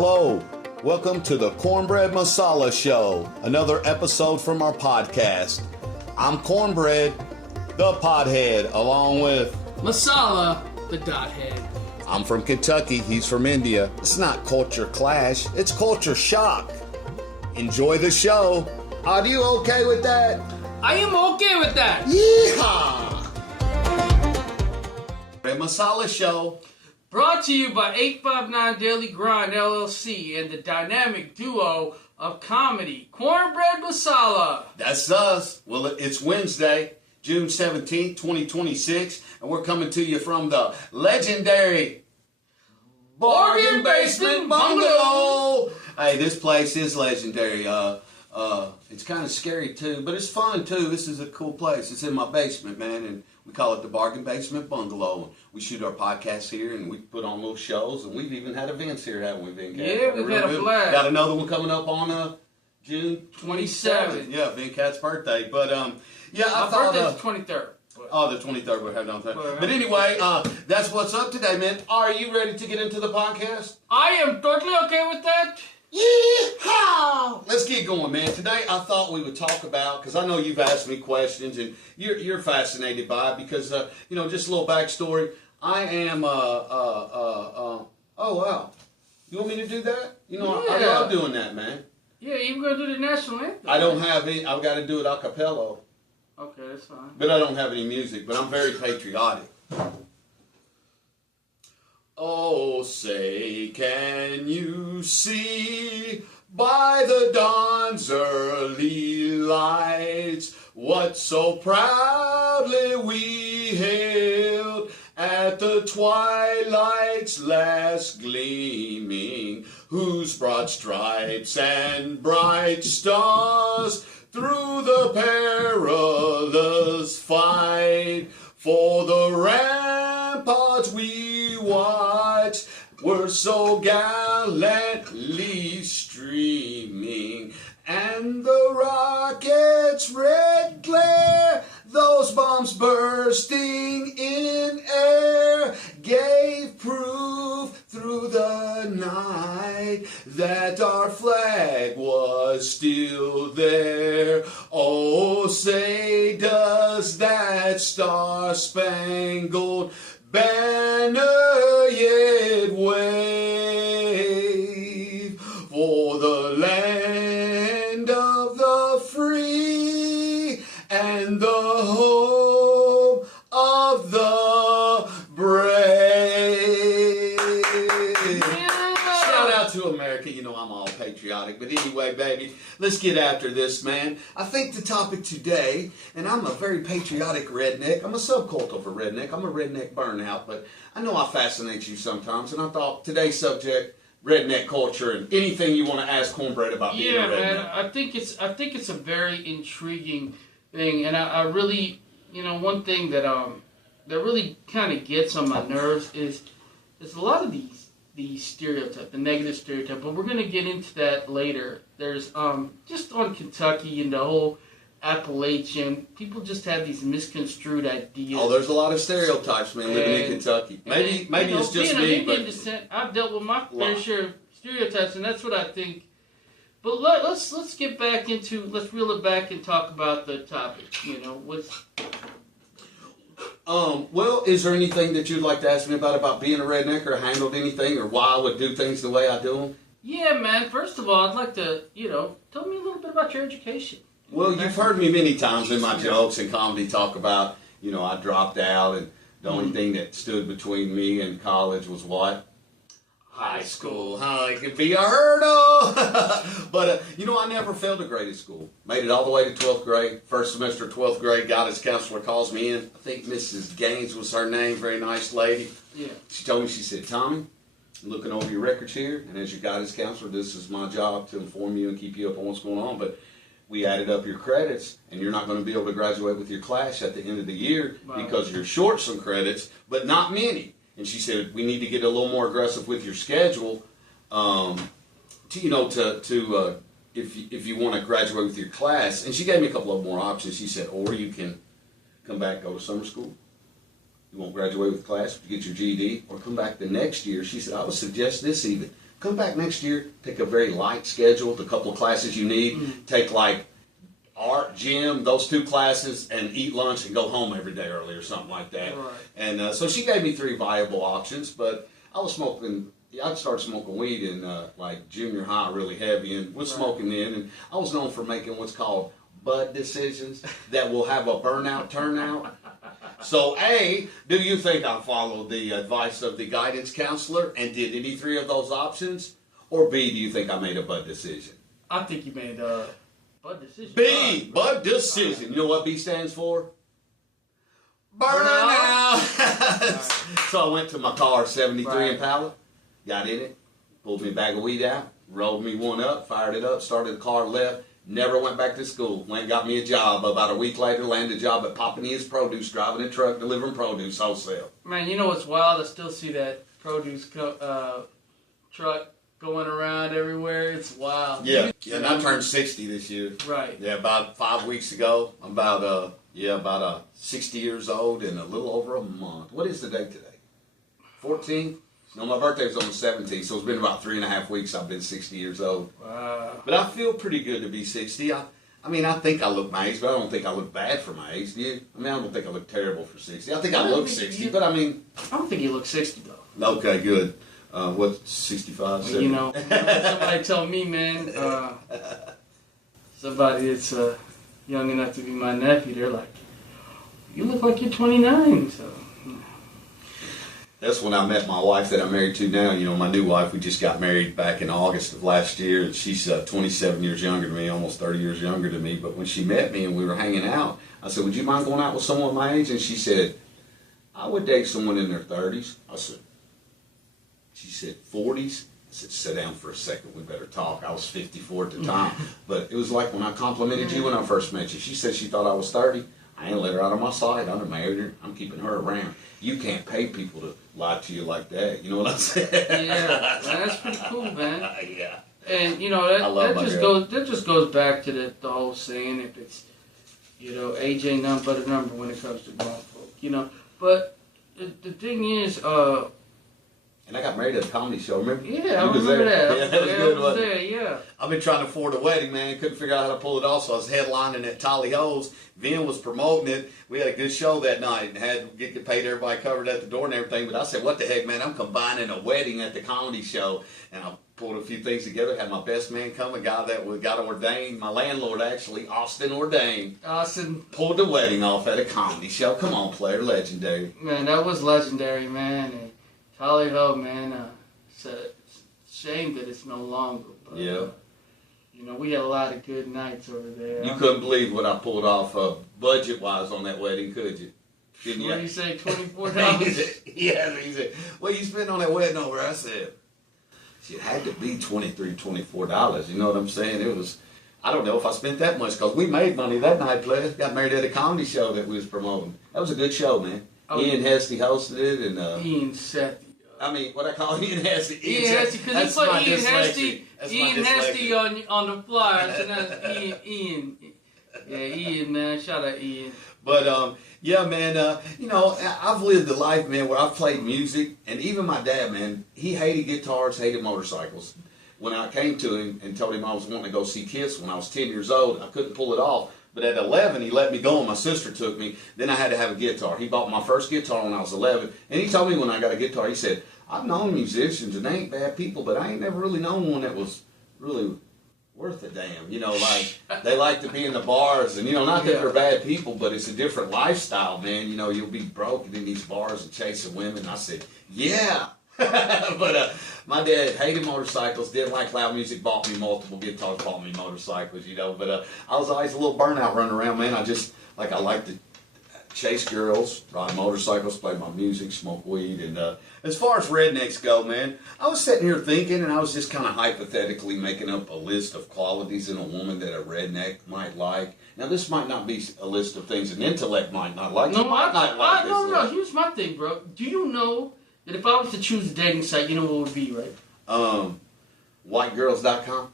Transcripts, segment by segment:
Hello, welcome to the Cornbread Masala Show, another episode from our podcast. I'm Cornbread, the pothead, along with Masala, the dothead. I'm from Kentucky, he's from India. It's not culture clash, it's culture shock. Enjoy the show. Are you okay with that? I am okay with that. Yeehaw! Cornbread Masala Show. Brought to you by 859 Daily Grind LLC and the dynamic duo of comedy, Cornbread Masala. That's us. Well, it's Wednesday, June 17th, 2026, and we're coming to you from the legendary Bargain Basement Bungalow. Hey, this place is legendary. It's kind of scary too, but it's fun too. This is a cool place. It's in my basement, man, and we call it the Bargain Basement Bungalow. We shoot our podcasts here, and we put on little shows, and we've even had events here, haven't we, Vin? Yeah, we've had a blast. Got another one coming up on June 27th. Yeah, Vin Cat's birthday. But yeah, I thought birthday's the 23rd. Oh, the 23rd we're having on time. But anyway, that's what's up today, man. Are you ready to get into the podcast? I am totally okay with that. Yeehaw! Let's get going, man. Today I thought we would talk about, because I know you've asked me questions and you're fascinated by it, because just a little backstory. I am oh wow, you want me to do that? I love doing that, man. Yeah, you're gonna do the national anthem. I don't have any. I've got to do it a cappella. Okay, that's fine. But I don't have any music. But I'm very patriotic. Oh, say, can you see by the dawn's early lights what so proudly we hailed at the twilight's last gleaming, whose broad stripes and bright stars through the perilous fight for the ramparts we watched were so gallantly streaming, and the rockets' red glare, those bombs bursting in air, gave proof through the night that our flag was still there. Oh, say, does that star-spangled banner yet wave for the land of the free and the home of the brave? Yeah. Shout out to America. I'm all patriotic. But anyway, baby, let's get after this, man. I think the topic today, and I'm a very patriotic redneck. I'm a subcult of a redneck. I'm a redneck burnout, but I know I fascinate you sometimes, and I thought today's subject, redneck culture, and anything you want to ask Cornbread about being a redneck. Yeah, man. I think it's a very intriguing thing, and I really, one thing that really kind of gets on my nerves is a lot of these stereotype, the negative stereotype, but we're going to get into that later. There's just on Kentucky and the whole Appalachian, people just have these misconstrued ideas. Oh, there's a lot of stereotypes, man, living in Kentucky. Maybe it's just me, but descent, I've dealt with my fair share of stereotypes, and that's what I think. But let's get back into, let's reel it back and talk about the topic. Well, is there anything that you'd like to ask me about being a redneck, or handled anything, or why I would do things the way I do them? Yeah, man. First of all, I'd like to, tell me a little bit about your education. Well, you've heard me many times in my jokes and comedy talk about, I dropped out, and the only thing that stood between me and college was what? High school. It could be a hurdle. But, I never failed a grade at school. Made it all the way to 12th grade. First semester of 12th grade, guidance counselor calls me in. I think Mrs. Gaines was her name, very nice lady. Yeah. She told me, she said, Tommy, I'm looking over your records here, and as your guidance counselor, this is my job to inform you and keep you up on what's going on, but we added up your credits, and you're not going to be able to graduate with your class at the end of the year because you're short some credits, but not many. And she said, we need to get a little more aggressive with your schedule, if you want to graduate with your class. And she gave me a couple of more options. She said, or you can come back, go to summer school. You won't graduate with class, get your GED, or come back the next year. She said, I would suggest this even. come back next year, take a very light schedule, the couple of classes you need, take like art, gym, those 2 classes, and eat lunch and go home every day early or something like that. Right. And so she gave me 3 viable options, but I was smoking. I started smoking weed in like junior high, really heavy, and was smoking then. And I was known for making what's called bud decisions that will have a burnout turnout. So, A, do you think I followed the advice of the guidance counselor and did any 3 of those options? Or B, do you think I made a bud decision? I think you made a bud decision. B, bud decision. You know what B stands for? Burnout. So I went to my car, 73 Impala, got in it, pulled me a bag of weed out, rolled me one up, fired it up, started the car, left. Never went back to school. Went and got me a job. About a week later, landed a job at Papania's Produce, driving a truck, delivering produce wholesale. Man, you know what's wild? I still see that produce truck going around everywhere. It's wild. Yeah, and I turned 60 this year. Right. Yeah, about 5 weeks ago. I'm about 60 years old in a little over a month. What is the date today? 14th? No, my birthday was on the 17th, so it's been about 3.5 weeks I've been 60 years old. Wow. But I feel pretty good to be 60. I mean, I think I look my age, but I don't think I look bad for my age, do you? I mean, I don't think I look terrible for 60. I think I look 60, but I mean... I don't think you look 60, though. Okay, good. What, 65, 70? You know, somebody told me, man, somebody that's young enough to be my nephew, they're like, you look like you're 29, so... That's when I met my wife that I'm married to now. You know, my new wife, we just got married back in August of last year, and she's 27 years younger than me, almost 30 years younger than me. But when she met me and we were hanging out, I said, would you mind going out with someone my age? And she said, I would date someone in their 30s. She said, 40s? I said, sit down for a second, we better talk. I was 54 at the time. But it was like when I complimented you when I first met you. She said she thought I was 30. I ain't let her out of my sight. I'd have married her. I'm keeping her around. You can't pay people to lie to you like that. You know what I'm saying? Yeah, that's pretty cool, man. Yeah. And you know that just goes back to the whole saying, if it's, you know, age ain't nothing but a number when it comes to grown folk. You know, but the thing is, and I got married at a comedy show, remember? Yeah, I remember that. Yeah, that was good, I was wasn't there, it? yeah. I've been trying to afford a wedding, man. Couldn't figure out how to pull it off, so I was headlining at Tolly Ho's. Vin was promoting it. We had a good show that night and had to get paid, everybody covered at the door and everything. But I said, what the heck, man? I'm combining a wedding at the comedy show. And I pulled a few things together, had my best man come, a guy that got ordained, my landlord actually, Austin ordained. Austin. Pulled the wedding off at a comedy show. Come on, player, legendary. Man, that was legendary, man. And Tolly Ho, man, it's a shame that it's no longer. But, yeah. You know, we had a lot of good nights over there. You couldn't believe what I pulled off budget-wise on that wedding, could you? Didn't you? What did you say, $24? Yeah, he said, what you spend on that wedding over? I said, it had to be $23, $24. You know what I'm saying? It was, I don't know if I spent that much, because we made money that night, players. Got married at a comedy show that we was promoting. That was a good show, man. Oh, Ian Hesty hosted it. And Ian Seth. I mean, what I call Ian Hesty. Ian Hesty, because it's like Ian Hesty on the flyer, so that's Ian. Yeah, Ian, man. Shout out Ian. But, yeah, man, you know, I've lived a life, man, where I've played music, and even my dad, man, he hated guitars, hated motorcycles. When I came to him and told him I was wanting to go see Kiss when I was 10 years old, I couldn't pull it off. But at 11, he let me go, and my sister took me. Then I had to have a guitar. He bought my first guitar when I was 11. And he told me when I got a guitar, he said, I've known musicians, and they ain't bad people, but I ain't never really known one that was really worth a damn. You know, like, they like to be in the bars, and, you know, not that they're bad people, but it's a different lifestyle, man. You know, you'll be broke in these bars and chasing women. And I said, yeah. But my dad hated motorcycles, didn't like loud music, bought me multiple guitars, bought me motorcycles, you know. But I was always a little burnout running around, man. I like to chase girls, ride motorcycles, play my music, smoke weed. And as far as rednecks go, man, I was sitting here thinking, and I was just kind of hypothetically making up a list of qualities in a woman that a redneck might like. Now, this might not be a list of things an intellect might not like. No, here's my thing, bro. Do you know that if I was to choose a dating site, you know what it would be, right? Whitegirls.com?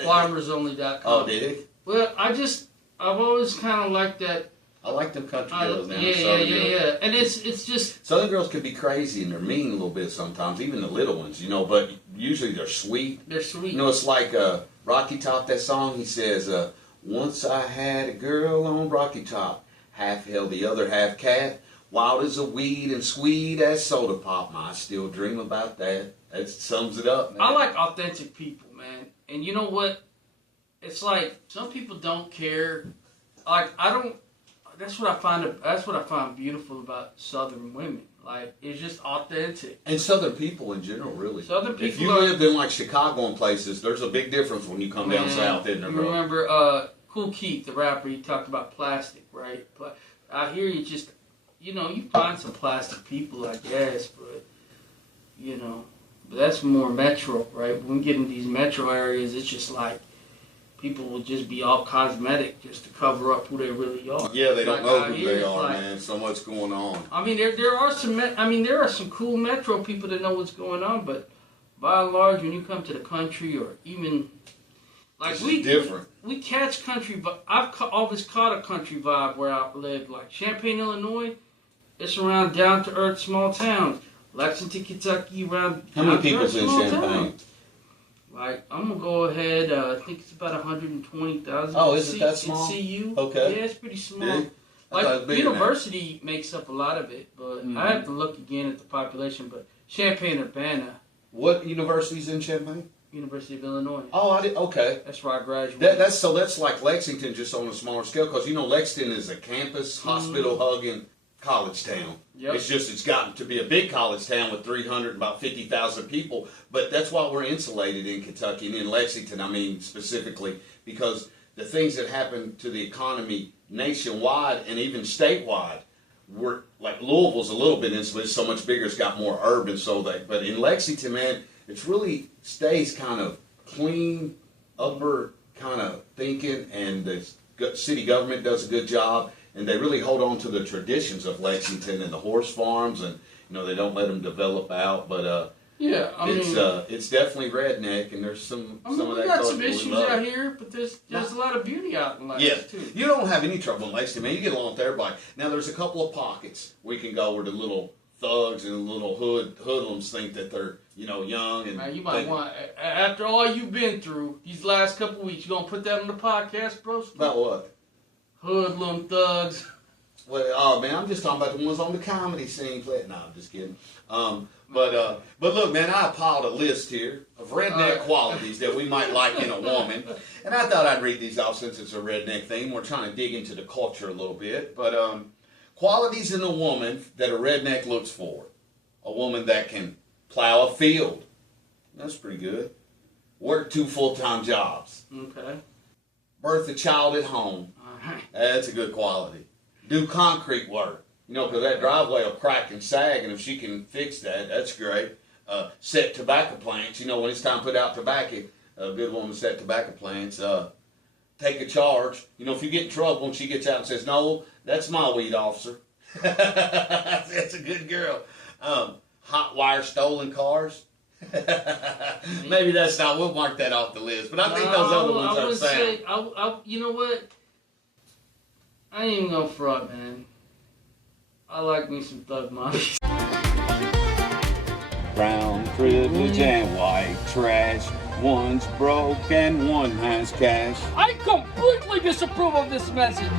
FarmersOnly.com. Oh, did it? Well, I've always kind of liked that I like them country girls now. Yeah. And it's just Southern girls can be crazy and they're mean a little bit sometimes, even the little ones, but usually they're sweet. They're sweet. It's like Rocky Top, that song, he says, once I had a girl on Rocky Top, half held, the other half cat, wild as a weed and sweet as soda pop. I still dream about that. That sums it up, man. I like authentic people, man. And you know what? It's like some people don't care. Like I don't. That's what I find beautiful about Southern women. Like it's just authentic. And Southern people in general, really. Southern people. If you lived in like Chicago and places, there's a big difference when you come down south, isn't there, bro? Remember, Cool Keith, the rapper, he talked about plastic, right? But out here, you just, you find some plastic people, I guess, but but that's more metro, right? When we get in these metro areas, it's just like. People will just be all cosmetic just to cover up who they really are. Yeah, they don't know who they are, like, man. So much going on. I mean, there are some cool metro people that know what's going on, but by and large, when you come to the country or even like we catch country, but I've always caught a country vibe where I live, like Champaign, Illinois. It's around down to earth small towns. Lexington, Kentucky, around. How many people's in Champaign? Like, I'm going to go ahead, I think it's about 120,000. Oh, is it that small? In CU. Okay. Yeah, it's pretty small. Big? Like, university makes up a lot of it, but I have to look again at the population. But Champaign-Urbana. What university's in Champaign? University of Illinois. Oh, okay. That's where I graduated. That's like Lexington, just on a smaller scale, because Lexington is a campus, hospital-hugging college town. Yep. It's gotten to be a big college town with 300, about 50,000 people. But that's why we're insulated in Kentucky and in Lexington, I mean, specifically, because the things that happen to the economy nationwide and even statewide, like Louisville's a little bit insulated, so much bigger, it's got more urban, but in Lexington, man, it really stays kind of clean, upper kind of thinking, and the city government does a good job. And they really hold on to the traditions of Lexington and the horse farms, and they don't let them develop out. But it's definitely redneck, and there's some of that. We got some issues out here, but there's a lot of beauty out in Lexington too. You don't have any trouble in Lexington, man. You get along with everybody. Now there's a couple of pockets we can go where the little thugs and the little hoodlums think that they're young and. Man, you might want after all you've been through these last couple of weeks, you gonna put that on the podcast, bro? About what? Hoodlum thugs. Well, oh man, I'm just talking about the ones on the comedy scene. No, I'm just kidding. But look, man, I piled a list here of redneck qualities that we might like in a woman, and I thought I'd read these off since it's a redneck thing. We're trying to dig into the culture a little bit, but qualities in a woman that a redneck looks for: a woman that can plow a field. That's pretty good. Work 2 full-time jobs. Okay. Birth a child at home. That's a good quality. Do concrete work. Because that driveway will crack and sag, and if she can fix that, that's great. Set tobacco plants. When it's time to put out tobacco, a good woman to set tobacco plants. Take a charge. If you get in trouble and she gets out and says, "No, that's my weed, officer." That's a good girl. Hot wire stolen cars. Maybe that's not. We'll mark that off the list. But I think those other ones are sound. You know what? I ain't even gonna front, man. I like me some thug mommies. Brown privilege and white trash. One's broke and one has cash. I completely disapprove of this message.